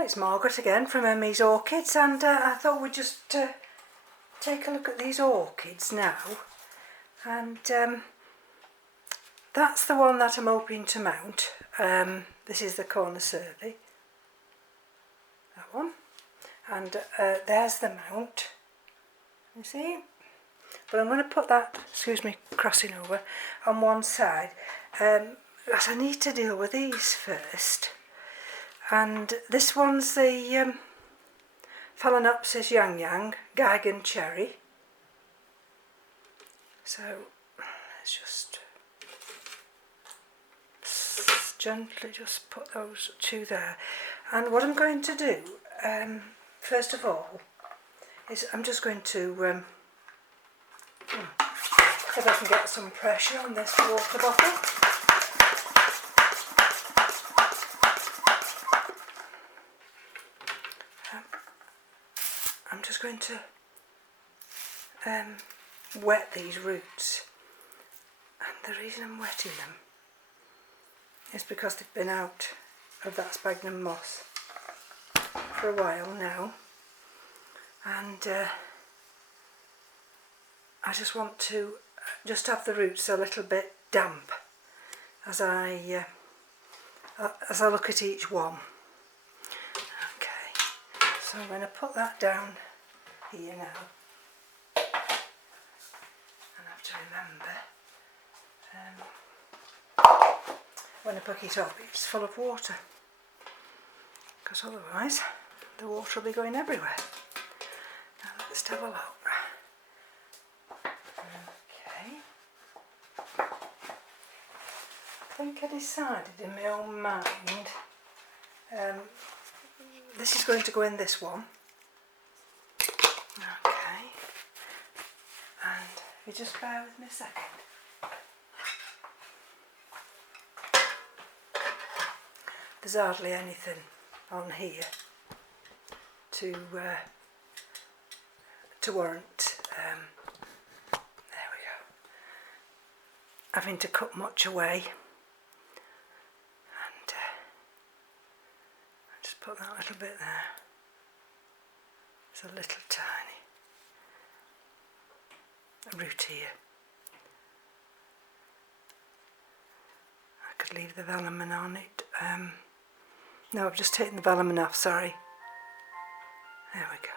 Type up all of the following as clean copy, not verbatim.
Well, it's Margaret again from M.E.s Orchids, and I thought we'd just take a look at these orchids now. And that's the one that I'm hoping to mount. This is the corner survey, that one, and there's the mount, you see. But I'm going to put that, excuse me, crossing over, on one side, because I need to deal with these first. And this one's the Phalaenopsis Yang Yang, Geigen Cherry. So let's just gently just put those two there. And what I'm going to do, first of all, is I'm just going to, if I can get some pressure on this water bottle. I'm just going to wet these roots, and the reason I'm wetting them is because they've been out of that sphagnum moss for a while now, and I just want to just have the roots a little bit damp as I look at each one. Okay, so I'm going to put that down here now, and I have to remember when I pick it up it's full of water, because otherwise the water will be going everywhere. Now let's have a look. Okay, I think I decided in my own mind this is going to go in this one. Okay, and if you just bear with me a second. There's hardly anything on here to warrant, there we go, having to cut much away. And I'll just put that little bit there. It's a little tiny root here. I could leave the velamen on it. No, I've just taken the velamen off, sorry. There we go.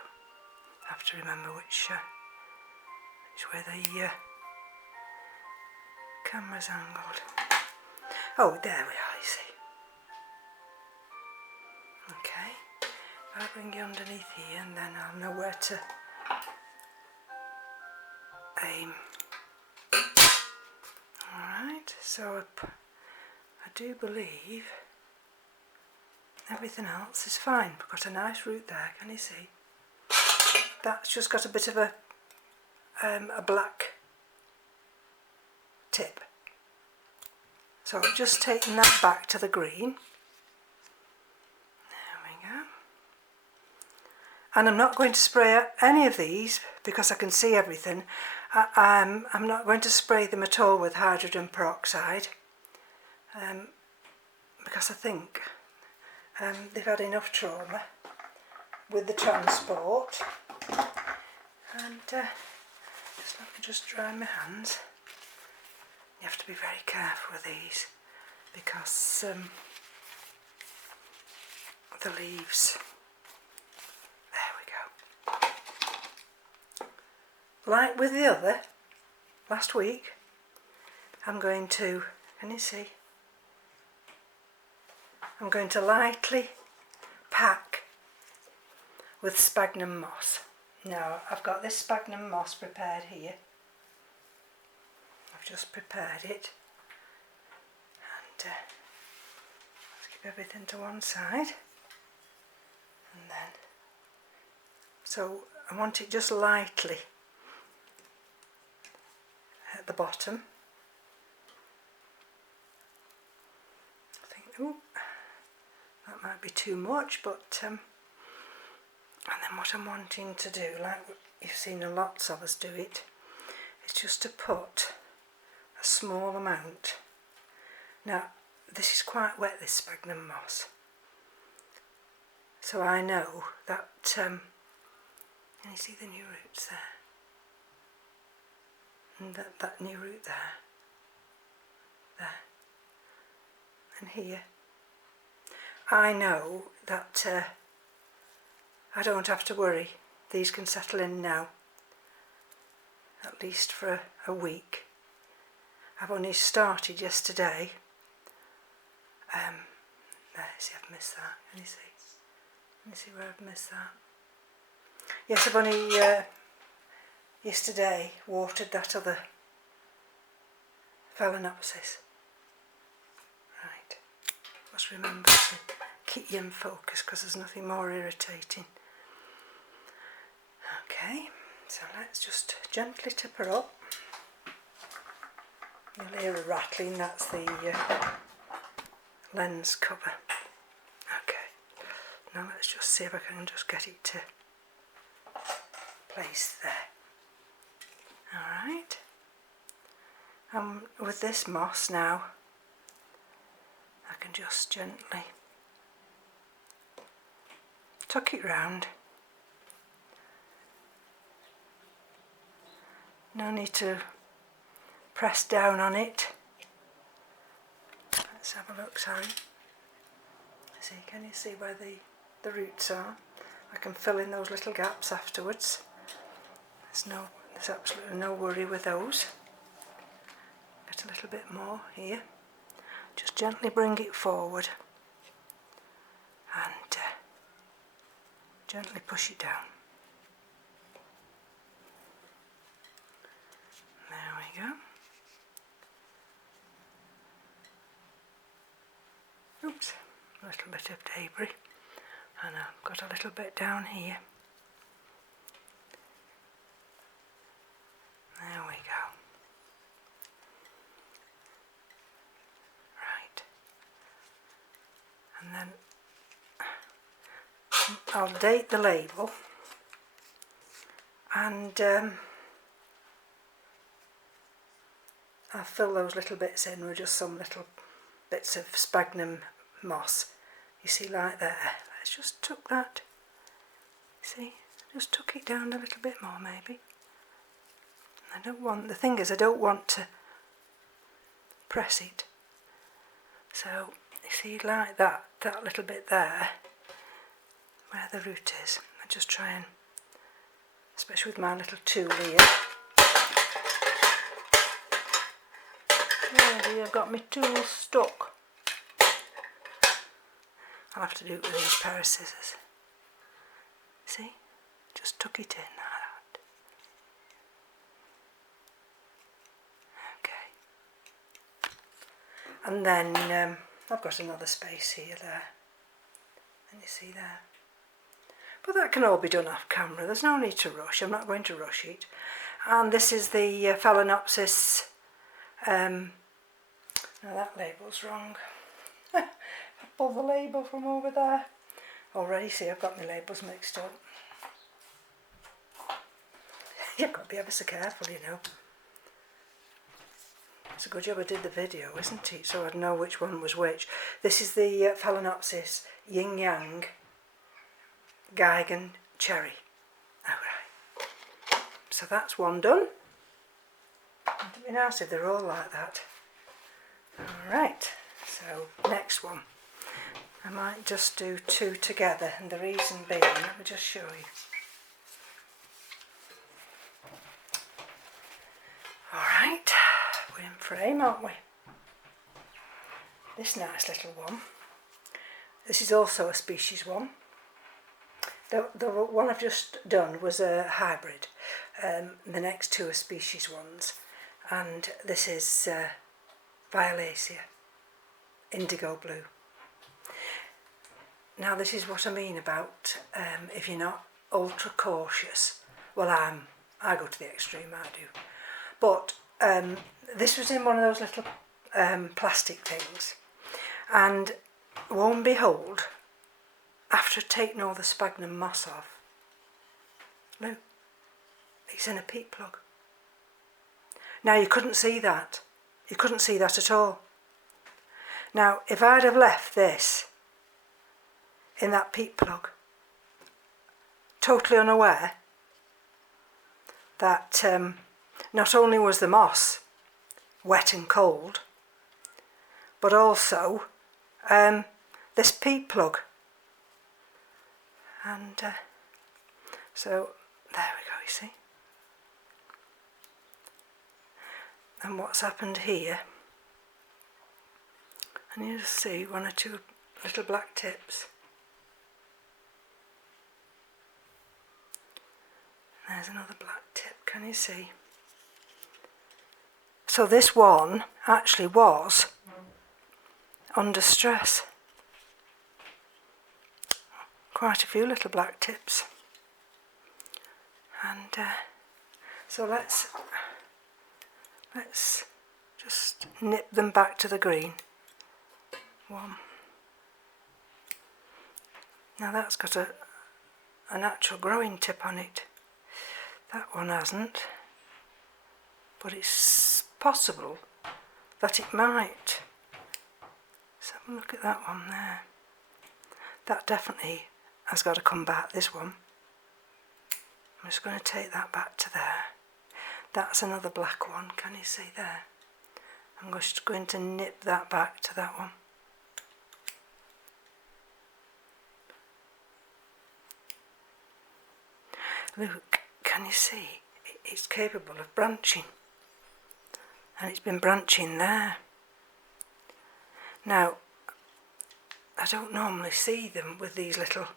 I have to remember which way the camera's angled. Oh, there we are, you see. Okay, I'll bring you underneath here and then I'll know where to aim. Alright, so I do believe everything else is fine. We've got a nice root there, can you see? That's just got a bit of a black tip. So I've just taken that back to the green. There we go. And I'm not going to spray any of these because I can see everything. I'm not going to spray them at all with hydrogen peroxide because I think they've had enough trauma with the transport. And just let me just dry my hands. You have to be very careful with these because the leaves, there we go. Like with the other last week, I'm going to, can you see? I'm going to lightly pack with sphagnum moss. Now I've got this sphagnum moss prepared here. I've just prepared it, and let's keep everything to one side, and then so I want it just lightly at the bottom. I think, ooh, that might be too much, but and then what I'm wanting to do, like you've seen lots of us do it, is just to put a small amount. Now this is quite wet, this sphagnum moss, So I know that, can you see the new roots there? And that new root there, and here. I know that I don't have to worry. These can settle in now, at least for a week. I've only started yesterday. There, see, I've missed that. Can you see? Can you see where I've missed that? Yes, I've only yesterday watered that other Phalaenopsis. Right, must remember to keep you in focus because there's nothing more irritating. Okay, so let's just gently tip her up. You'll hear a rattling, that's the lens cover. Okay, now let's just see if I can just get it to place there. Alright, with this moss now, I can just gently tuck it round. No need to press down on it. Let's have a look, sorry. See, can you see where the roots are? I can fill in those little gaps afterwards. There's absolutely no worry with those. Get a little bit more here. Just gently bring it forward and gently push it down. There we go. Oops, a little bit of debris, and I've got a little bit down here. There we go. Right, and then I'll date the label, and I'll fill those little bits in with just some little bits of sphagnum moss. You see, like there. Let's just tuck that. See, just tuck it down a little bit more maybe. The thing is, I don't want to press it. So, you see, like that little bit there, where the root is, I just try and, especially with my little tool here. Oh dear, I've got my tool stuck. I'll have to do it with these pair of scissors. See? Just tuck it in like that. Okay. And then I've got another space here, there. And you see there. But that can all be done off camera. There's no need to rush. I'm not going to rush it. And this is the Phalaenopsis. No, that label's wrong. I pulled the label from over there. Already, see, I've got my labels mixed up. You've got to be ever so careful, you know. It's a good job I did the video, isn't it? So I'd know which one was which. This is the Phalaenopsis Yin Yang Geigen Cherry. Alright. So that's one done. It'd be nice if they're all like that. Alright, so next one. I might just do two together, and the reason being, let me just show you. Alright, we're in frame, aren't we? This nice little one. This is also a species one. The one I've just done was a hybrid. The next two are species ones. And this is Violacea, indigo blue. Now this is what I mean about if you're not ultra cautious. Well, I go to the extreme, I do. But this was in one of those little plastic things, and lo and behold, after taking all the sphagnum moss off, look, it's in a peat plug. Now you couldn't see that. You couldn't see that at all. Now if I'd have left this in that peat plug, totally unaware that not only was the moss wet and cold, but also this peat plug. And so there we go, you see. And what's happened here, and you just see one or two little black tips. There's another black tip, can you see? So this one actually was under stress. Quite a few little black tips. And so let's just nip them back to the green. One. Now that's got a natural growing tip on it. That one hasn't, but it's possible that it might. Let's have a look at that one there. That definitely has got to come back, this one. I'm just going to take that back to there. That's another black one, can you see there? I'm just going to nip that back to that one. Look, can you see? It's capable of branching. And it's been branching there. Now, I don't normally see them with these little...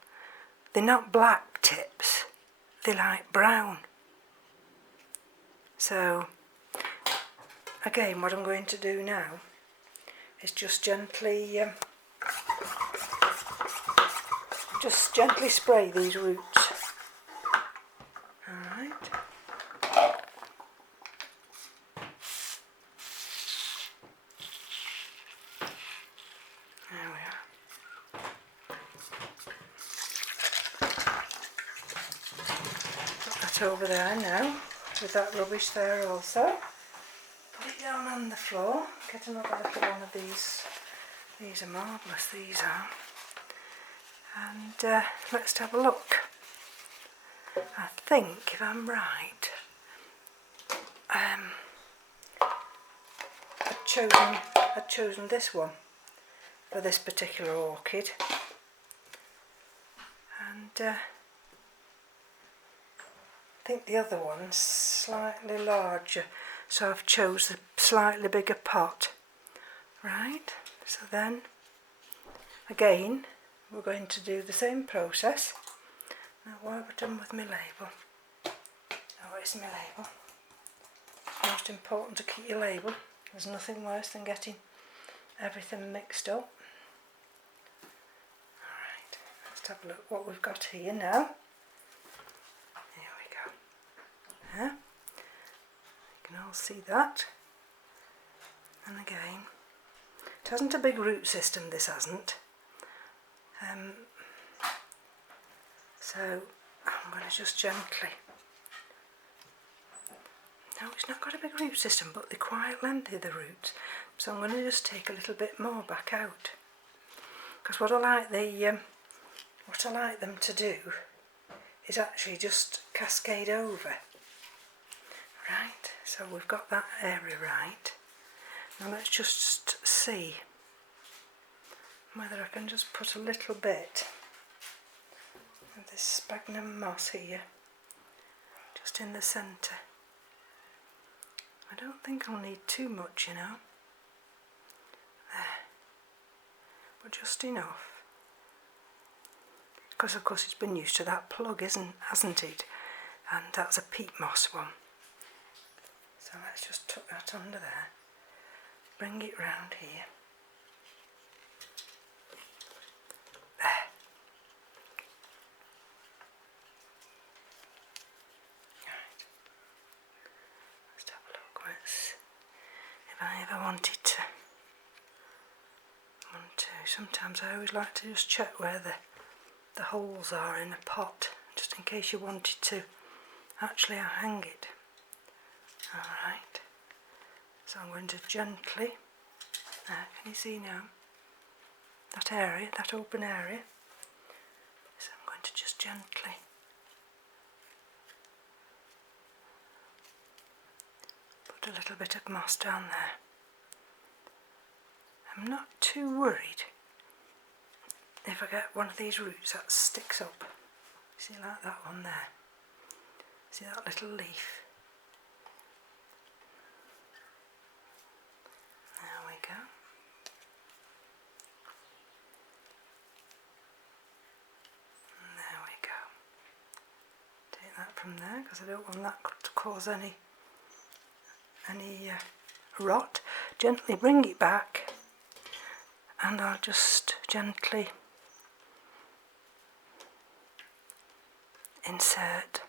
They're not black tips. They're like brown. So, again, what I'm going to do now is just gently spray these roots. Alright. There we are. Put that over there now, with that rubbish there also. Put it down on the floor. Get another little one of these. These are marvellous, these are. And let's have a look. I think, if I'm right, I'd chosen this one for this particular orchid, and I think the other one's slightly larger, so I've chose the slightly bigger pot. Right, so then again we're going to do the same process. Now while we're done with my label, where's my label? It's most important to keep your label. There's nothing worse than getting everything mixed up. Alright, let's have a look what we've got here now. Here we go. Yeah, you can all see that. And again, it hasn't a big root system, this hasn't. So I'm going to just gently, no, it's not got a big root system, but they're quite lengthy, the roots, so I'm going to just take a little bit more back out, because what I like them to do is actually just cascade over. Right, so we've got that area right. Now let's just see whether I can just put a little bit of this sphagnum moss here, just in the centre. I don't think I'll need too much, you know. There. But just enough. Because of course it's been used to that plug, hasn't it? And that's a peat moss one. So let's just tuck that under there. Bring it round here. There. Right. Let's have a look. If I ever wanted to, sometimes I always like to just check where the holes are in a pot, just in case you wanted to actually hang it. Alright, so I'm going to gently, there, can you see now, that area, that open area, to just gently put a little bit of moss down there. I'm not too worried if I get one of these roots that sticks up. See, like that one there. See that little leaf? There we go. And there we go. Take that from there because I don't want that to cause any rot. Gently bring it back, and I'll just gently insert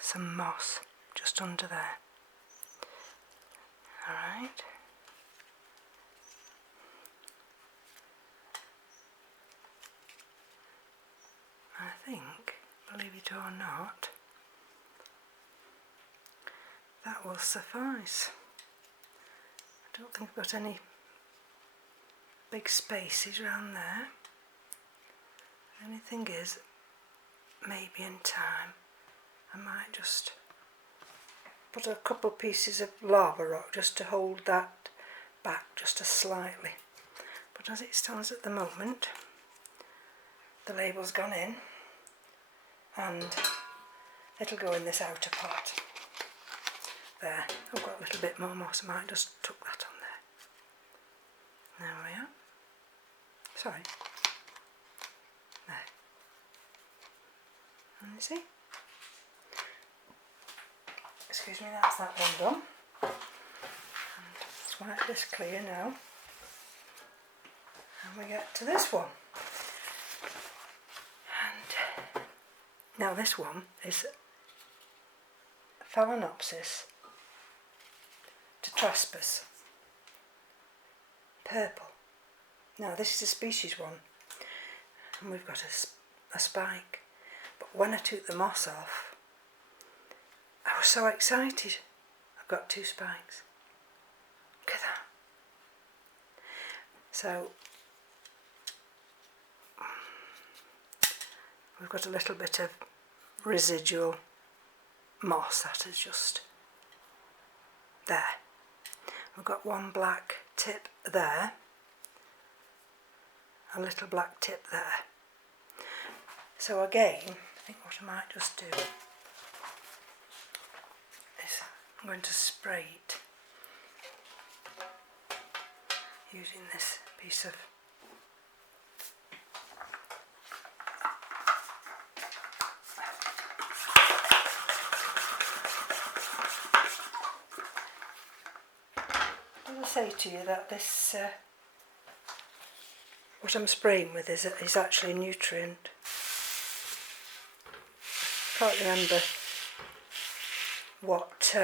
some moss just under there. Alright. I think, believe it or not, that will suffice. I don't think I've got any big spaces around there. The only thing is, maybe in time I might just put a couple pieces of lava rock just to hold that back just slightly. But as it stands at the moment, the label's gone in and it'll go in this outer part. There, I've got a little bit more moss, I might just tuck that on there. There we are. Sorry. There. And you see? Excuse me, that's that one done. And let's wipe this clear now. And we get to this one. And now this one is Phalaenopsis tetraspis, purple. Now this is a species one, and we've got a spike. But when I took the moss off, I was so excited. I've got 2 spikes. Look at that. So we've got a little bit of residual moss that is just there. We've got one black tip there, a little black tip there. So again, I think what I might just do is I'm going to spray it using this piece of I say to you that this what I'm spraying with is actually a nutrient. Can't remember what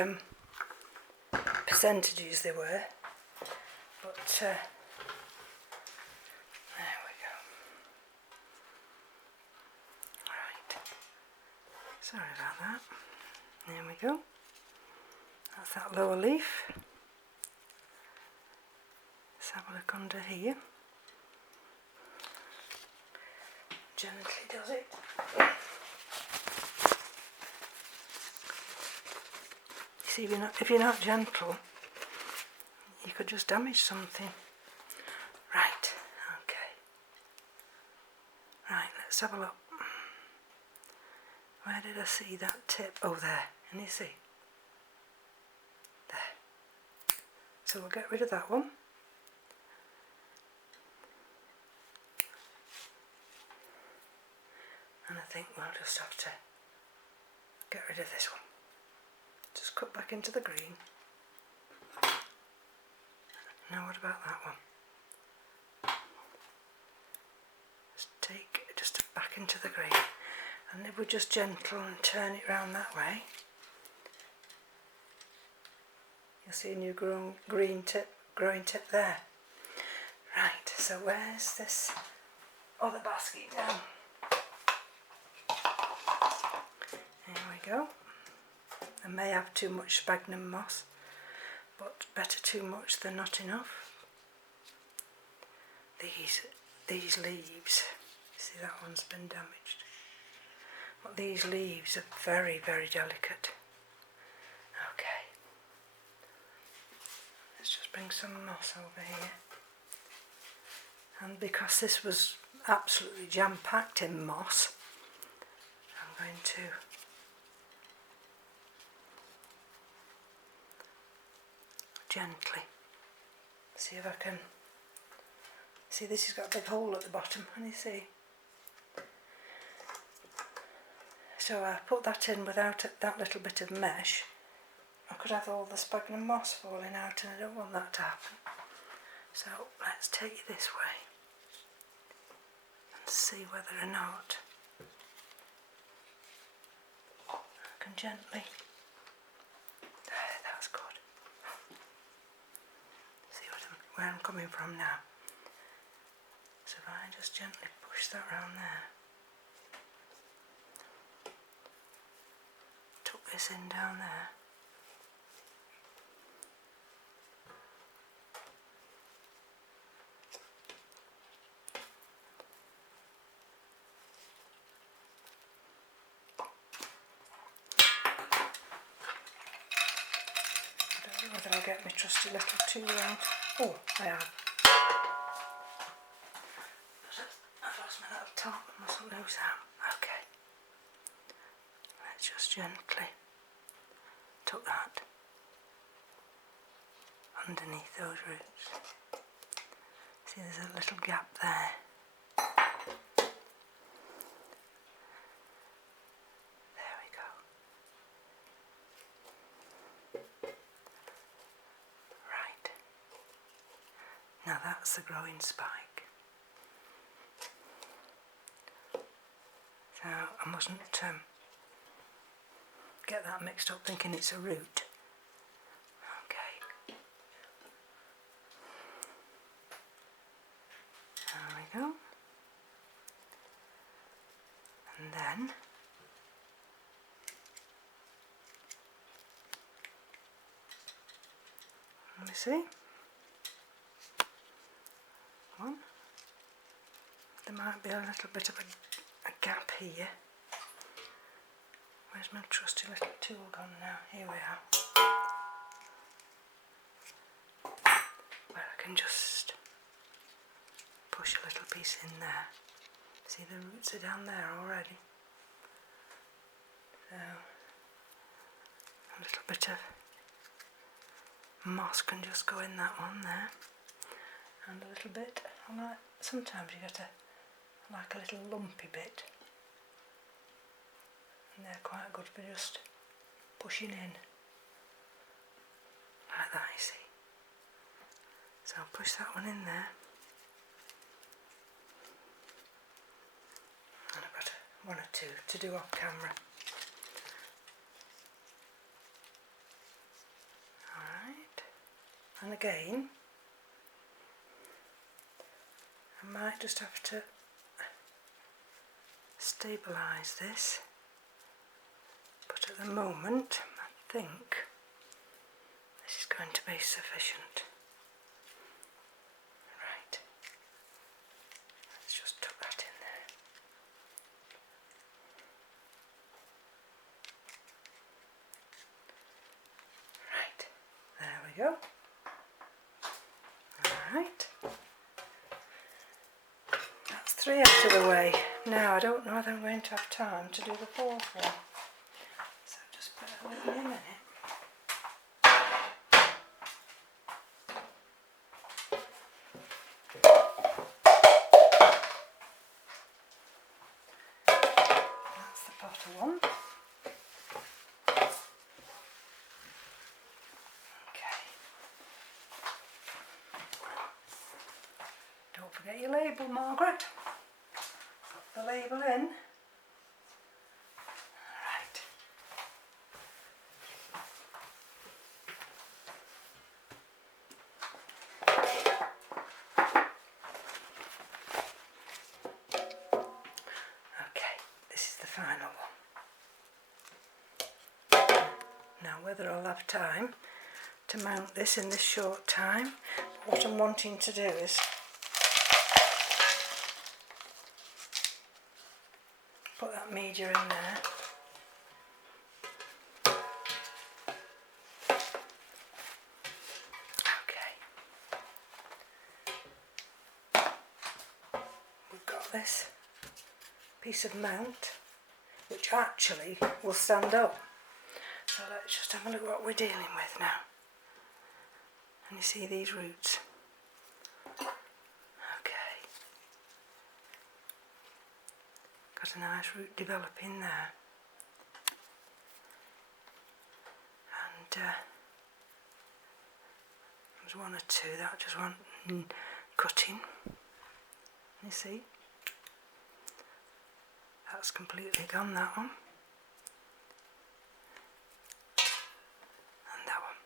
percentages they were, but there we go. Right, sorry about that. There we go. That's that lower leaf. Let's have a look under here. Gently does it. You see, if you're not gentle, you could just damage something. Right, okay. Right, let's have a look. Where did I see that tip? Oh, there. Can you see? There. So we'll get rid of that one. And I think we'll just have to get rid of this one. Just cut back into the green. Now what about that one? Just take it just back into the green. And if we're just gentle and turn it round that way, you'll see a new growing tip there. Right, so where's this other basket down? There we go. I may have too much sphagnum moss, but better too much than not enough. These leaves See, that one's been damaged. But these leaves are very, very delicate. Okay. Let's just bring some moss over here. And because this was absolutely jam-packed in moss, I'm going to gently see if I can see. This has got a big hole at the bottom, can you see? So I put that in without that little bit of mesh. I could have all the sphagnum moss falling out, and I don't want that to happen. So let's take it this way and see whether or not I can gently. There, that's good. See where I'm coming from now. So if I just gently push that round there, tuck this in down there. I don't know whether I'll get my trusty little tool out. Oh, I have. I've lost my little top, I mustn't lose that. Okay. Let's just gently tuck that underneath those roots. See, there's a little gap there. There we go. Right. Now that's the growing spike. So I mustn't get that mixed up thinking it's a root. Okay. There we go. And then let me see. One. There might be a little bit of a gap here. Where's my trusty little tool gone now? Here we are. Where I can just push a little piece in there. See, the roots are down there already. So a little bit of moss can just go in that one there. And a little bit, sometimes you get like a little lumpy bit. And they're quite good for just pushing in. Like that, you see. So I'll push that one in there. And I've got one or two to do off camera. Alright. And again, I might just have to stabilise this. But at the moment, I think this is going to be sufficient. Right. Let's just tuck that in there. Right. There we go. Alright. That's 3 out of the way. Now I don't know whether I'm going to have time to do the 4th one. So just bear with me a minute. That's the potter one. Okay. Don't forget your label, Margaret. Put the label in. Right. Okay, this is the final one. Now whether I'll have time to mount this in this short time, what I'm wanting to do is put that media in there. Okay. We've got this piece of mount which actually will stand up. So let's just have a look what we're dealing with now. And you see these roots. Okay. Got a nice root developing there. And there's one or two that just want cutting. You see? That's completely gone, that one. And that one.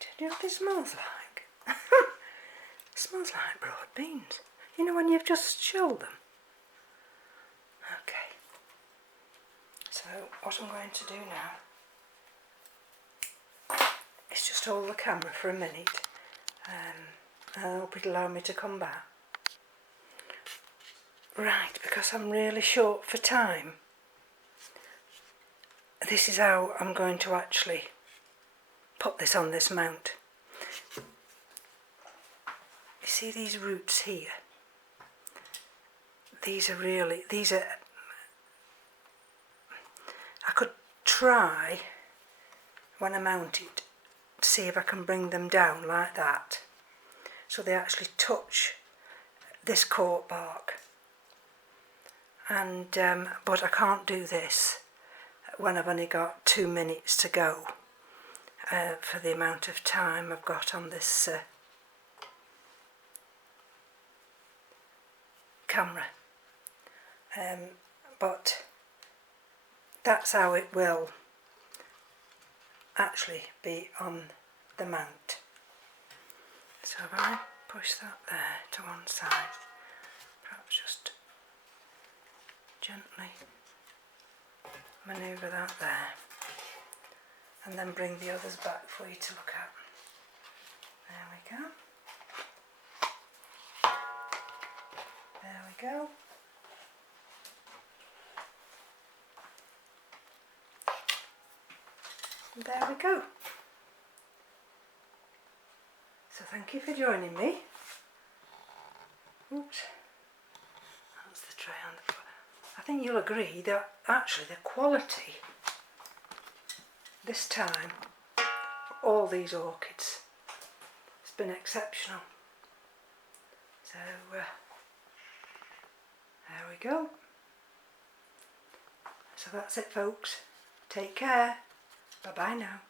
Do you know what it smells like? It smells like broad beans. You know when you've just shelled them? Okay. So what I'm going to do now is just hold the camera for a minute. I hope it'll allow me to come back. Right, because I'm really short for time. This is how I'm going to actually put this on this mount. You see these roots here? These are, I could try when I mount it to see if I can bring them down like that, so they actually touch this cork bark. And but I can't do this when I've only got 2 minutes to go for the amount of time I've got on this camera. But that's how it will actually be on the mount. So if I push that there to one side, perhaps just gently manoeuvre that there, and then bring the others back for you to look at. There we go. There we go. And there we go. So thank you for joining me. Oops. That's the tray on the floor. I think you'll agree that actually the quality this time all these orchids has been exceptional. So there we go. So that's it, folks. Take care. Bye bye now.